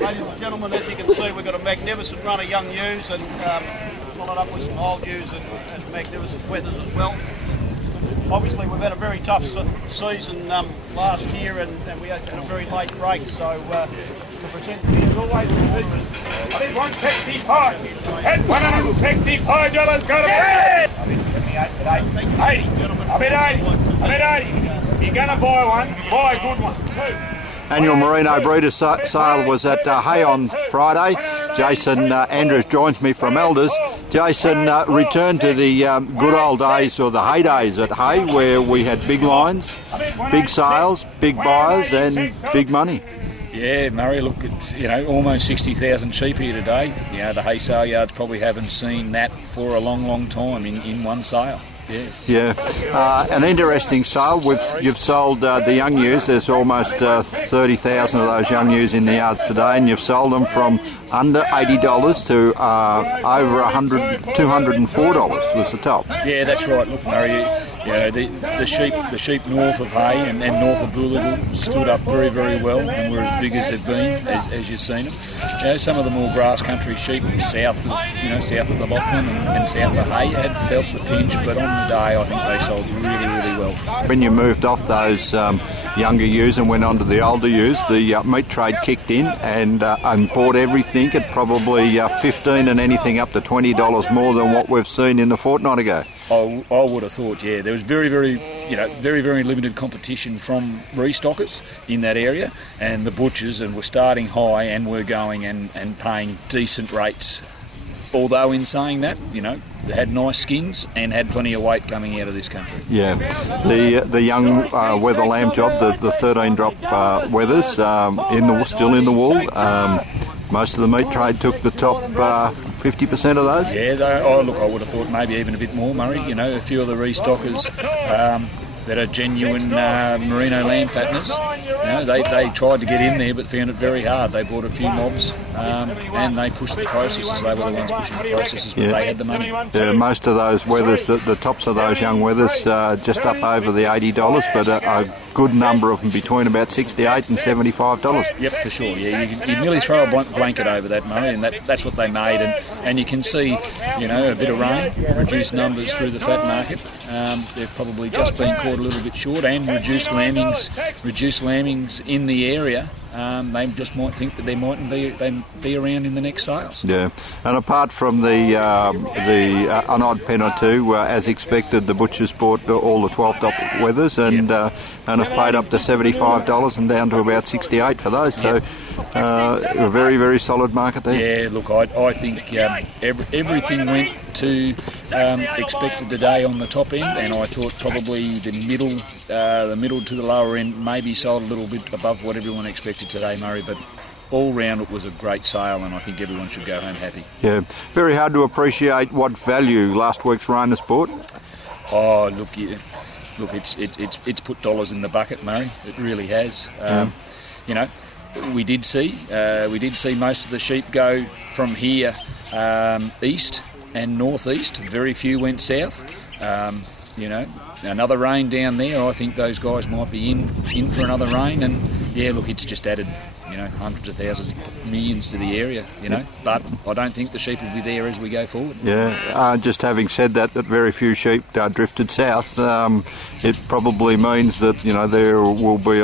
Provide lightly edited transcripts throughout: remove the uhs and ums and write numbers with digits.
Ladies and gentlemen, as you can see, we've got a magnificent run of young ewes and followed up with some old ewes and magnificent wethers as well. Obviously, we've had a very tough season last year and we had a very late break, so to present as always, I mean, 165. At $165, got it. I mean, 78, but 80. 80. I bet 80. You're going to buy one, buy a good one too. Annual Merino breeder sale was at Hay on Friday. Jason Andrews joins me from Elders. Jason, returned to the good old days or the heydays at Hay where we had big lines, big sales, big buyers and big money. Yeah, Murray, look, it's almost 60,000 sheep here today. The Hay sale yards probably haven't seen that for a long, long time in one sale. Yeah. An interesting sale. You've sold the young ewes. There's almost 30,000 of those young ewes in the yards today, and you've sold them from under $80 to over $204 was the top. Yeah, that's right. Look, Murray, the sheep north of Hay and north of Boolagul stood up very, very well and were as big as they've been, as you've seen them. Some of the more grass country sheep south of the Lachlan and south of Hay had felt the pinch, but on the day I think they sold really, really well. When you moved off those younger ewes and went on to the older ewes, the meat trade kicked in and bought everything at probably $15 and anything up to $20 more than what we've seen in the fortnight ago. I would have thought, yeah. There was very, very limited competition from restockers in that area, and the butchers were starting high and were going and paying decent rates. Although in saying that, they had nice skins and had plenty of weight coming out of this country. Yeah, the young weather lamb job, the 13-drop wethers, still in the wool. Most of the meat trade took the top 50% of those. Yeah, I would have thought maybe even a bit more, Murray. A few of the restockers that are genuine merino lamb fatteners. They tried to get in there but found it very hard. They bought a few mobs and they pushed the processes. They were the ones pushing the processes, but they had the money. Yeah, most of those wethers, the tops of those young wethers, just up over the $80, but a good number of them between about $68 and $75. Yep, for sure. Yeah, you nearly throw a blanket over that, Murray, and that's what they made. And you can see, a bit of rain, reduced numbers through the fat market. They've probably just been caught a little bit short, and reduced lambings in the area. They just might think that they mightn't be around in the next sales. Yeah, and apart from the an odd pen or two, as expected, the butchers bought all the 12-top wethers and have paid up to $75 and down to about $68 for those. So a very, very solid market there. Yeah, look, I think everything went to expected today on the top end, and I thought probably the middle to the lower end maybe sold a little bit above what everyone expected today, Murray, but all round it was a great sale, and I think everyone should go home happy. Yeah, very hard to appreciate what value last week's rain has brought. Oh, look, it's put dollars in the bucket, Murray. It really has. We did see most of the sheep go from here east and northeast. Very few went south. Another rain down there. I think those guys might be in for another rain. And yeah, look, it's just added hundreds of thousands, millions to the area. But I don't think the sheep will be there as we go forward. Yeah. Just having said that very few sheep drifted south. It probably means that there will be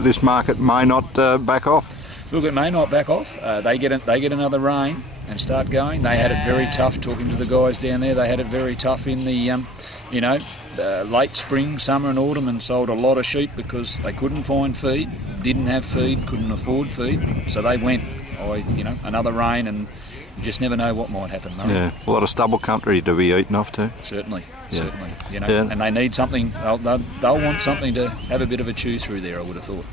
this market may not back off. Look, it may not back off. They get another rain and start going. They had it very tough. Talking to the guys down there, they had it very tough in the late spring, summer and autumn, and sold a lot of sheep because they couldn't find feed, didn't have feed, couldn't afford feed, so they went. Another rain, and you just never know what might happen. Yeah, a lot of stubble country to be eaten off too. Certainly. And they need something. They'll want something to have a bit of a chew through there, I would have thought.